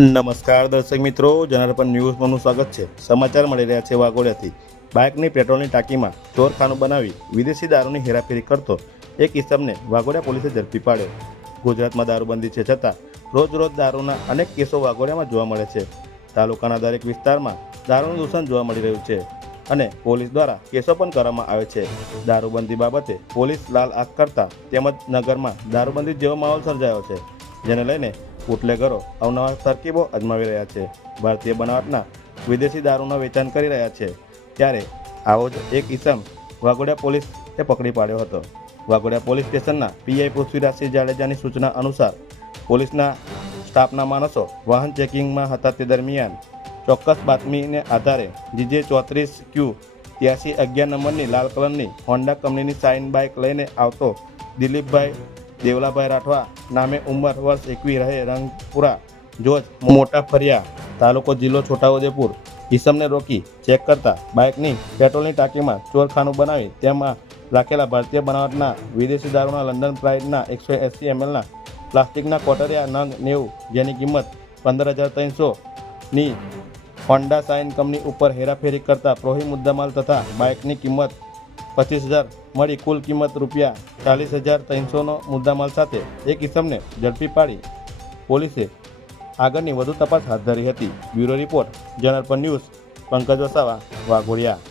નમસ્કાર દર્શક મિત્રો જનાર્પણ ન્યૂઝમાંનું સ્વાગત છે. સમાચાર મળી રહ્યા છે વાઘોડિયાથી. બાઇકની પેટ્રોલની ટાંકીમાં ચોરખાનું બનાવી વિદેશી દારૂની હેરાફેરી કરતો એક ઇસમને વાઘોડિયા પોલીસે ઝડપી પાડ્યો. ગુજરાતમાં દારૂબંધી છે છતાં રોજ રોજ દારૂના અનેક કેસો વાઘોડિયામાં જોવા મળે છે. તાલુકાના દરેક વિસ્તારમાં દારૂનું દૂષણ જોવા મળી રહ્યું છે અને પોલીસ દ્વારા કેસો પણ કરવામાં આવે છે. દારૂબંધી બાબતે પોલીસ લાલ આંખ કરતા તેમજ નગરમાં દારૂબંધી જેવો માહોલ સર્જાયો છે. જેને લઈને બુટલેગરો અવનવા તરકીબો અજમાવી રહ્યા છે. ભારતીય બનાવટના વિદેશી દારૂનું વેચાણ કરી રહ્યા છે. ત્યારે આવો જ એક ઇસમ વાઘોડિયા પોલીસે પકડી પાડ્યો હતો. વાઘોડિયા પોલીસ સ્ટેશનના પીઆઈ પૃથ્વીરાજસિંહ જાડેજાની સૂચના અનુસાર પોલીસના સ્ટાફના માણસો વાહન ચેકિંગમાં હતા તે દરમિયાન ચોક્કસ બાતમીને આધારે જીજે ચોત્રીસ ક્યુ ત્યાસી અગિયાર નંબરની લાલ કલરની હોન્ડા કંપનીની સાઇન બાઇક લઈને આવતો દિલીપભાઈ દેવલાભાઈ રાઠવા નામે ઉંમર વર્ષ એકવી રહે રંગપુરા જોજ મોટા ફરિયા તાલુકો જિલ્લો છોટાઉદેપુર ઈસમને રોકી ચેક કરતા બાઇકની પેટ્રોલની ટાંકીમાં ચોરખાનું બનાવી, તેમાં રાખેલા ભારતીય બનાવટના વિદેશી દારૂના લંડન પ્રાઇડના એકસો એંસી એમએલના પ્લાસ્ટિકના કોટરિયા નંગ નેવું, જેની કિંમત પંદર હજાર ત્રણસોની હોન્ડા સાઇન કંપની ઉપર હેરાફેરી કરતા પ્રોહી મુદ્દામાલ તથા બાઇકની કિંમત પચીસ હજાર મળી કુલ કિંમત રૂપિયા ચાલીસ હજાર ત્રણસોનો મુદ્દામાલ સાથે એક ઇસમને ઝડપી પાડી. પોલીસે આગળની વધુ તપાસ હાથ ધરી હતી. બ્યુરો રિપોર્ટ, જનરલ પર ન્યૂઝ, પંકજ વસાવા, વાઘોડિયા.